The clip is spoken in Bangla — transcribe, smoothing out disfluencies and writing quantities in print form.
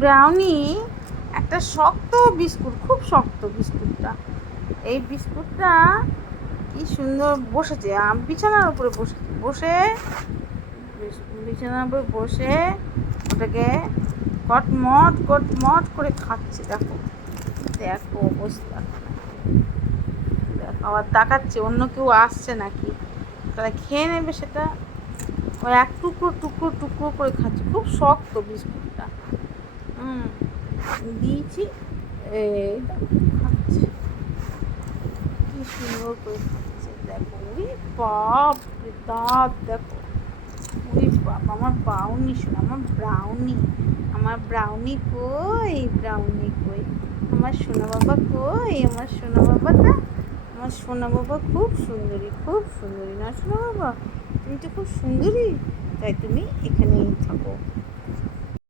ব্রাউনি একটা শক্ত বিস্কুট, খুব শক্ত বিস্কুটটা। এই বিস্কুটটা কি সুন্দর বসেছে বিছানার উপরে বসে বিছানার উপরে বসে ওটাকে কটমট কটমট করে খাচ্ছে। দেখো দেখো অবস্থা, দেখো আবার তাকাচ্ছে অন্য কেউ আসছে নাকি, তাহলে খেয়ে নেবে সেটা। ও এক টুকরো টুকরো টুকরো করে খাচ্ছে, খুব শক্ত বিস্কুটটা। দিয়েছি, এই খাচ্ছে কি সুন্দর করে খাচ্ছে। দেখো ওই বাপ রে দাঁত, দেখো ওই বাপ, আমার ব্রাউনি শোনা, আমার ব্রাউনি কই, ব্রাউনি কই, আমার সোনা বাবা কই, আমার সোনা বাবাটা, আমার সোনা বাবা খুব সুন্দরী, খুব সুন্দরী না সোনা বাবা? তুমি তো খুব সুন্দরী, তাই তুমি এখানেই থাকো।